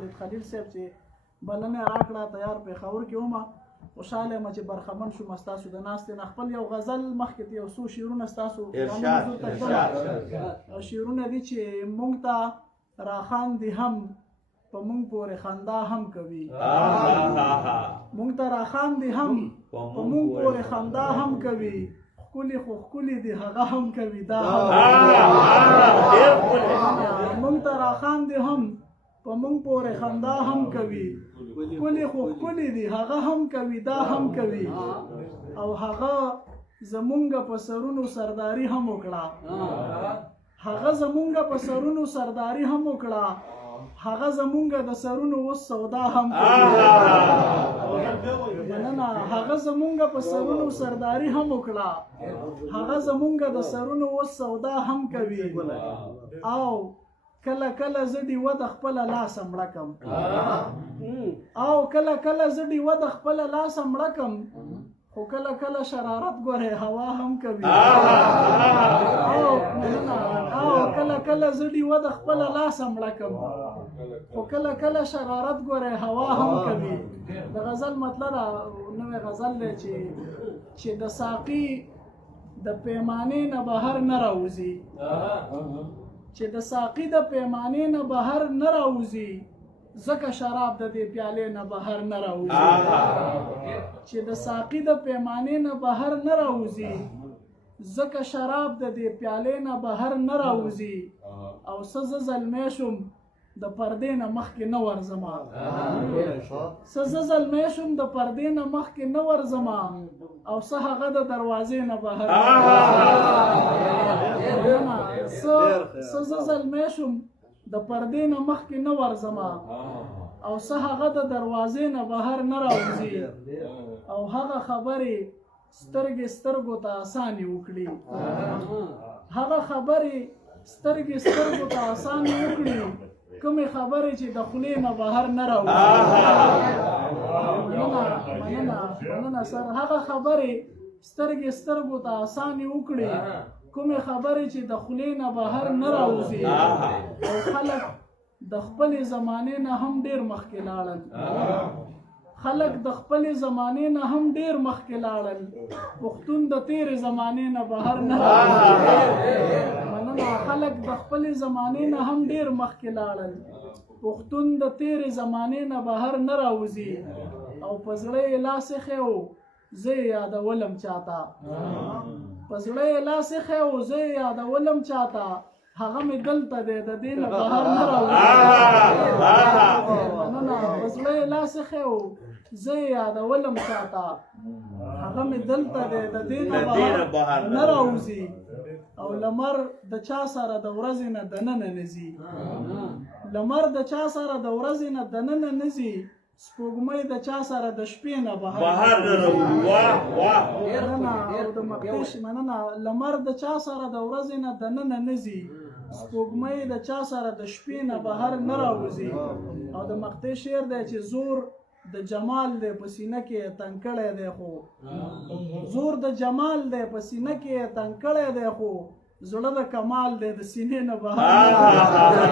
خلیل صاحب چې بلنه راکړه تیار پېښور کې ومه خوشحاله یم چې برخمن شوم ستاسو د ناستې نه. خپل یو غزل مخکې یو څو شعرونه ستاسو شعرونه دي چې مونږ ته راخاندي هم په مونږ پورې خندا هم کوي، مونږ ته راخاندي هم په مونږ پورې خندا هم کوي، ښکلي خو ښکلي دي هغه هم کوي دا هم مونږ ته راخاندي هم په مونږ پورې خندا هم کوي، ښکلي خو ښکلي دي هغه هم کوي دا هم کوي، او هغه زمونږ په سرونو سرداري هم وکړه، هغه زمونږ په سرونو سرداري هم وکړه، هغه زمونږ د سرونو اوس سودا هم کوي. مننه. هغه زمونږ په سرونو سرداري هم وکړه، هغه زمونږ د سرونو اوس سودا هم کوي، او کله کله زه ډیوه د خپله لاسه مړه کم، او کله کله زه ډیوه د خپله لاسه مړه کم، خو کله کله شرارت ګورې هوا هم کوي، او کله کله زه ډیوه د خپله لاسه مړه کم، خو کله کله شرارت ګورې هوا هم کوي. د غزل مطلب نوی غزل دی چې د ساقي د پیمانې نه بهر نه راوځي، چې د ساقي د پیمانې نه بهر نه راوځي، ځکه شراب د دې پیالې نه بهر نه راوځي، چې د ساقي د پیمانې نه بهر نه راوځي، ځکه شراب د دې پیالې نه بهر نه راوځي، او څه زه زلمی شوم د پردې نه مخکې نه ورځمه، څه زه زلمی شوم د پردې نه مخکې نه ورځمه، او څه هغه د دروازې نه بهر څه زه زلمی شوم د پردې نه مخکې نه ورځمه، او څه هغه د دروازې نه بهر نه راوځي، او هغه خبرې سترګې سترګو ته اسانې وکړي، هغه خبرې سترګې سترګو ته اسانې وکړي، کومې خبرې چې د خولې نه بهر نه راوځي. مننه سر. هغه خبرې سترګې سترګو ته اسانې وکړي، کومې خبرې چې د خولې نه بهر نه راوځي، او خلک د خپلې زمانې نه هم ډېر مخکې لاړل، خلک د خپلې زمانې نه هم ډېر مخکې لاړل، پښتون د تېرې زمانې نه بهر نه راوځي. مننه. خلک د خپلې زمانې نه هم ډېر مخکې لاړل، پښتون د تېرې زمانې نه بهر نه راوځي، او په زړه یې لاس ایښی و زه یې یادولم چاته، په زړه یې لاس ایښی و زه یې یادولم چاته، هغه مې دلته دی د دې نه بهر نه راوځي. مننه. په زړه یې لاس ایښی و زه یې یادولم چاته، هغه مې دلته دی د دې نه بهر نه راوځي، او لمر د چا سره د ورځې نه دننه نه ځي، لمر د چا سره د ورځې نه دننه نه ځي، سپوږمۍ د چا سره د شپې نه بهر نه راوځي. مننه. لمر د چا سره د ورځې نه دننه نه ځي، سپوږمۍ د چا سره د شپې نه بهر نه راوځي، او د مقطع شعر دی چې زور د جمال دی په سینه کې تنګ کړی دی، خو زور د جمال دی په سینه کې تنګ کړی دی، خو زړه د کمال دی د سینې نه بهر نه راوځي.